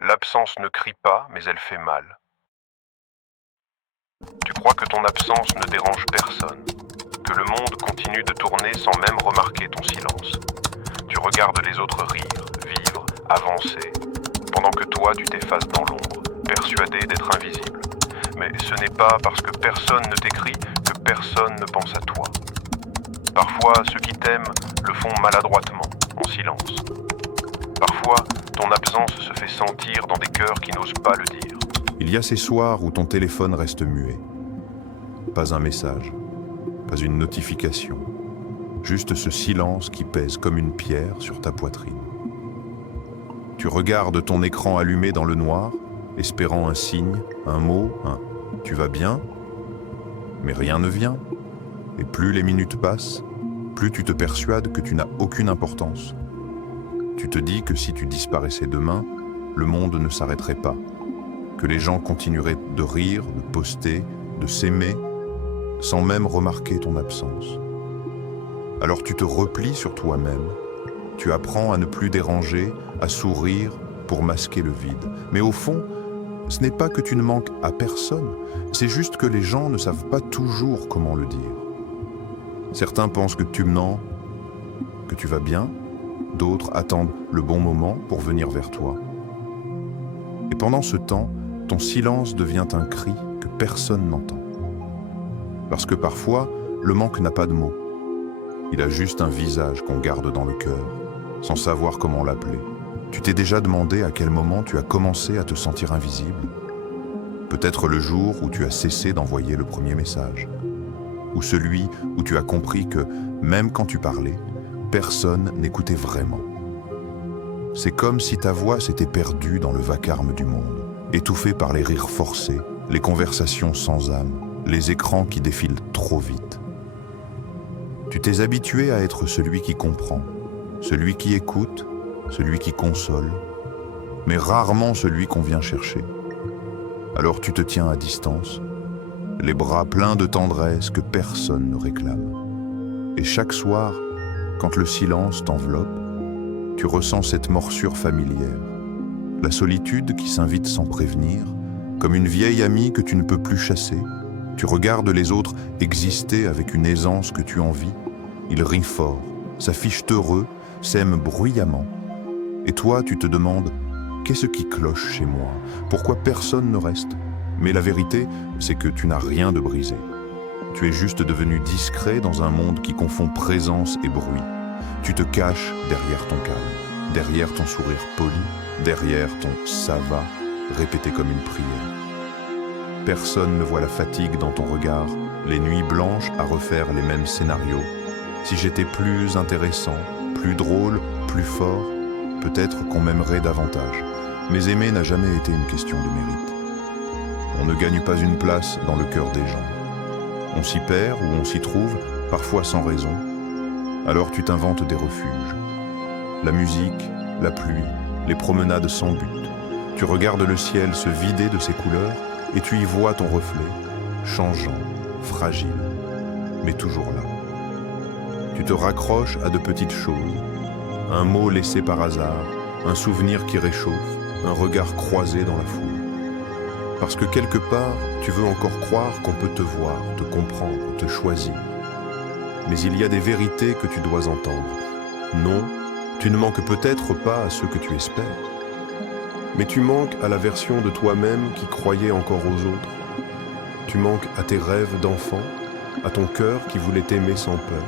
L'absence ne crie pas, mais elle fait mal. Tu crois que ton absence ne dérange personne, que le monde continue de tourner sans même remarquer ton silence. Tu regardes les autres rire, vivre, avancer, pendant que toi tu t'effaces dans l'ombre, persuadé d'être invisible. Mais ce n'est pas parce que personne ne t'écrit que personne ne pense à toi. Parfois, ceux qui t'aiment le font maladroitement, en silence. Parfois, ton absence se fait sentir dans des cœurs qui n'osent pas le dire. Il y a ces soirs où ton téléphone reste muet. Pas un message, pas une notification. Juste ce silence qui pèse comme une pierre sur ta poitrine. Tu regardes ton écran allumé dans le noir, espérant un signe, un mot, un « tu vas bien ?» Mais rien ne vient. Et plus les minutes passent, plus tu te persuades que tu n'as aucune importance. Tu te dis que si tu disparaissais demain, le monde ne s'arrêterait pas, que les gens continueraient de rire, de poster, de s'aimer, sans même remarquer ton absence. Alors tu te replies sur toi-même, tu apprends à ne plus déranger, à sourire pour masquer le vide. Mais au fond, ce n'est pas que tu ne manques à personne, c'est juste que les gens ne savent pas toujours comment le dire. Certains pensent que tu mens, que tu vas bien, d'autres attendent le bon moment pour venir vers toi. Et pendant ce temps, ton silence devient un cri que personne n'entend. Parce que parfois, le manque n'a pas de mots. Il a juste un visage qu'on garde dans le cœur, sans savoir comment l'appeler. Tu t'es déjà demandé à quel moment tu as commencé à te sentir invisible? Peut-être le jour où tu as cessé d'envoyer le premier message. Ou celui où tu as compris que, même quand tu parlais, personne n'écoutait vraiment. C'est comme si ta voix s'était perdue dans le vacarme du monde, étouffée par les rires forcés, les conversations sans âme, les écrans qui défilent trop vite. Tu t'es habitué à être celui qui comprend, celui qui écoute, celui qui console, mais rarement celui qu'on vient chercher. Alors tu te tiens à distance, les bras pleins de tendresse que personne ne réclame. Et chaque soir, quand le silence t'enveloppe, tu ressens cette morsure familière, la solitude qui s'invite sans prévenir, comme une vieille amie que tu ne peux plus chasser. Tu regardes les autres exister avec une aisance que tu envies. Ils rient fort, s'affichent heureux, s'aiment bruyamment. Et toi, tu te demandes « Qu'est-ce qui cloche chez moi? Pourquoi personne ne reste ?» Mais la vérité, c'est que tu n'as rien de brisé. Tu es juste devenu discret dans un monde qui confond présence et bruit. Tu te caches derrière ton calme, derrière ton sourire poli, derrière ton « ça va » répété comme une prière. Personne ne voit la fatigue dans ton regard, les nuits blanches à refaire les mêmes scénarios. Si j'étais plus intéressant, plus drôle, plus fort, peut-être qu'on m'aimerait davantage. Mais aimer n'a jamais été une question de mérite. On ne gagne pas une place dans le cœur des gens. On s'y perd ou on s'y trouve, parfois sans raison. Alors tu t'inventes des refuges. La musique, la pluie, les promenades sans but. Tu regardes le ciel se vider de ses couleurs et tu y vois ton reflet, changeant, fragile, mais toujours là. Tu te raccroches à de petites choses, un mot laissé par hasard, un souvenir qui réchauffe, un regard croisé dans la foule. Parce que quelque part, tu veux encore croire qu'on peut te voir, te comprendre, te choisir. Mais il y a des vérités que tu dois entendre. Non, tu ne manques peut-être pas à ceux que tu espères. Mais tu manques à la version de toi-même qui croyait encore aux autres. Tu manques à tes rêves d'enfant, à ton cœur qui voulait t'aimer sans peur.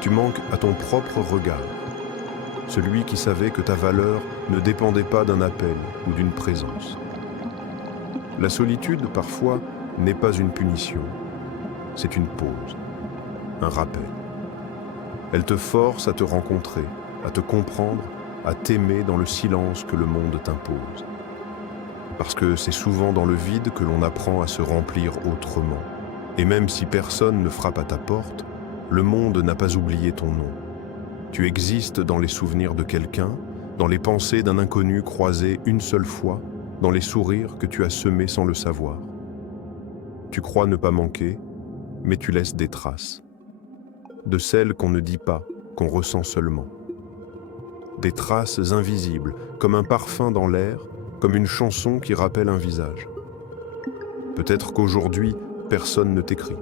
Tu manques à ton propre regard, celui qui savait que ta valeur ne dépendait pas d'un appel ou d'une présence. La solitude, parfois, n'est pas une punition, c'est une pause, un rappel. Elle te force à te rencontrer, à te comprendre, à t'aimer dans le silence que le monde t'impose. Parce que c'est souvent dans le vide que l'on apprend à se remplir autrement. Et même si personne ne frappe à ta porte, le monde n'a pas oublié ton nom. Tu existes dans les souvenirs de quelqu'un, dans les pensées d'un inconnu croisé une seule fois, dans les sourires que tu as semés sans le savoir. Tu crois ne pas manquer, mais tu laisses des traces. De celles qu'on ne dit pas, qu'on ressent seulement. des traces invisibles, comme un parfum dans l'air, comme une chanson qui rappelle un visage. Peut-être qu'aujourd'hui, personne ne t'écrit.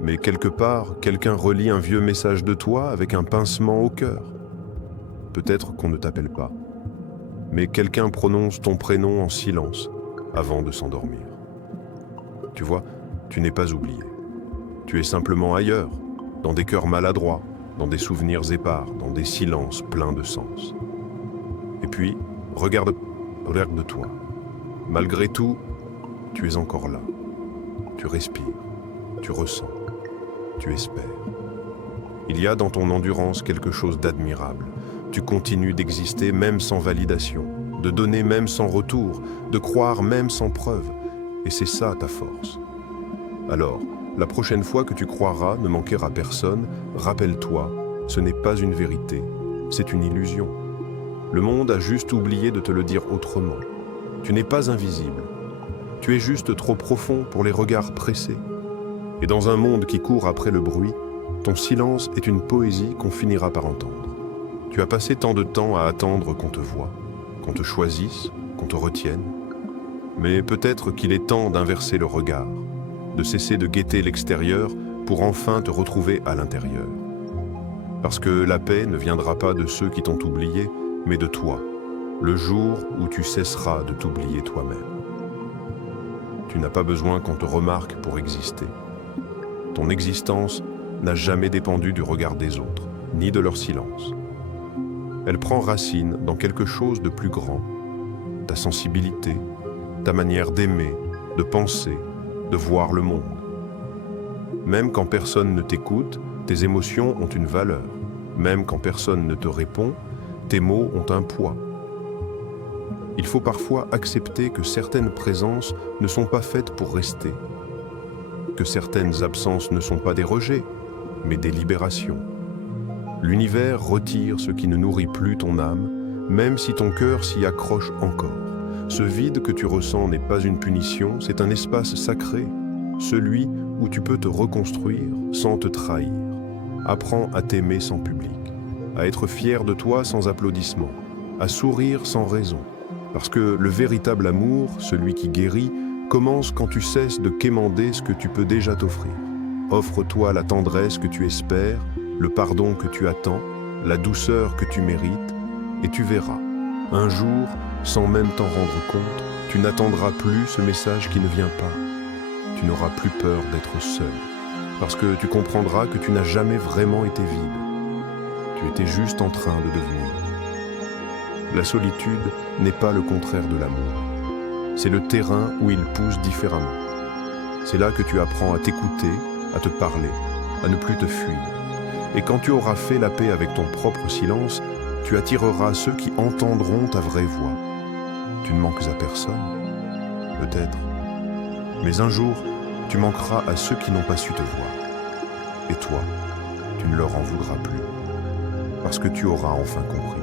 Mais quelque part, quelqu'un relit un vieux message de toi avec un pincement au cœur. Peut-être qu'on ne t'appelle pas. Mais quelqu'un prononce ton prénom en silence avant de s'endormir. Tu vois, tu n'es pas oublié. Tu es simplement ailleurs, dans des cœurs maladroits, dans des souvenirs épars, dans des silences pleins de sens. Et puis, regarde-toi. Malgré tout, tu es encore là. Tu respires, tu ressens, tu espères. Il y a dans ton endurance quelque chose d'admirable. Tu continues d'exister même sans validation, de donner même sans retour, de croire même sans preuve. Et c'est ça ta force. Alors, la prochaine fois que tu croiras ne manquer à personne, rappelle-toi, ce n'est pas une vérité, c'est une illusion. Le monde a juste oublié de te le dire autrement. Tu n'es pas invisible. Tu es juste trop profond pour les regards pressés. Et dans un monde qui court après le bruit, ton silence est une poésie qu'on finira par entendre. Tu as passé tant de temps à attendre qu'on te voie, qu'on te choisisse, qu'on te retienne. Mais peut-être qu'il est temps d'inverser le regard, de cesser de guetter l'extérieur pour enfin te retrouver à l'intérieur. Parce que la paix ne viendra pas de ceux qui t'ont oublié, mais de toi, le jour où tu cesseras de t'oublier toi-même. Tu n'as pas besoin qu'on te remarque pour exister. Ton existence n'a jamais dépendu du regard des autres, ni de leur silence. Elle prend racine dans quelque chose de plus grand, ta sensibilité, ta manière d'aimer, de penser, de voir le monde. Même quand personne ne t'écoute, tes émotions ont une valeur. Même quand personne ne te répond, tes mots ont un poids. Il faut parfois accepter que certaines présences ne sont pas faites pour rester, que certaines absences ne sont pas des rejets, mais des libérations. L'univers retire ce qui ne nourrit plus ton âme, même si ton cœur s'y accroche encore. Ce vide que tu ressens n'est pas une punition, c'est un espace sacré, celui où tu peux te reconstruire sans te trahir. Apprends à t'aimer sans public, à être fier de toi sans applaudissements, à sourire sans raison. Parce que le véritable amour, celui qui guérit, commence quand tu cesses de quémander ce que tu peux déjà t'offrir. Offre-toi la tendresse que tu espères, le pardon que tu attends, la douceur que tu mérites, et tu verras. Un jour, sans même t'en rendre compte, tu n'attendras plus ce message qui ne vient pas. Tu n'auras plus peur d'être seul, parce que tu comprendras que tu n'as jamais vraiment été vide. Tu étais juste en train de devenir. La solitude n'est pas le contraire de l'amour. C'est le terrain où il pousse différemment. C'est là que tu apprends à t'écouter, à te parler, à ne plus te fuir. Et quand tu auras fait la paix avec ton propre silence, tu attireras ceux qui entendront ta vraie voix. Tu ne manques à personne, peut-être. Mais un jour, tu manqueras à ceux qui n'ont pas su te voir. Et toi, tu ne leur en voudras plus. Parce que tu auras enfin compris.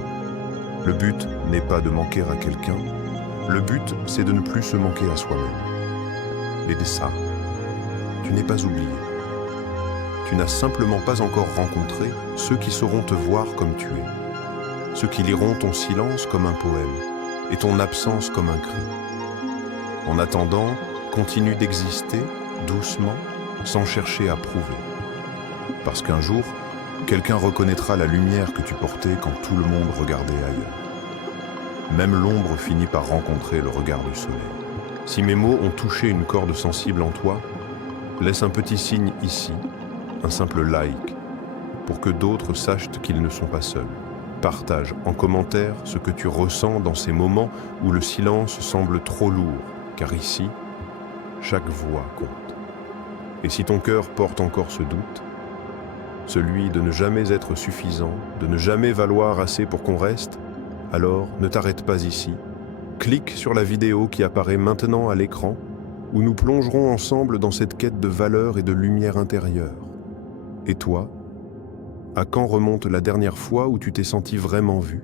Le but n'est pas de manquer à quelqu'un. Le but, c'est de ne plus se manquer à soi-même. Et de ça, tu n'es pas oublié. Tu n'as simplement pas encore rencontré ceux qui sauront te voir comme tu es. Ceux qui liront ton silence comme un poème et ton absence comme un cri. En attendant, continue d'exister doucement, sans chercher à prouver. Parce qu'un jour, quelqu'un reconnaîtra la lumière que tu portais quand tout le monde regardait ailleurs. Même l'ombre finit par rencontrer le regard du soleil. Si mes mots ont touché une corde sensible en toi, laisse un petit signe ici, un simple like, pour que d'autres sachent qu'ils ne sont pas seuls. Partage en commentaire ce que tu ressens dans ces moments où le silence semble trop lourd, car ici, chaque voix compte. Et si ton cœur porte encore ce doute, celui de ne jamais être suffisant, de ne jamais valoir assez pour qu'on reste, alors ne t'arrête pas ici. Clique sur la vidéo qui apparaît maintenant à l'écran, où nous plongerons ensemble dans cette quête de valeur et de lumière intérieure. Et toi, à quand remonte la dernière fois où tu t'es senti vraiment vu ?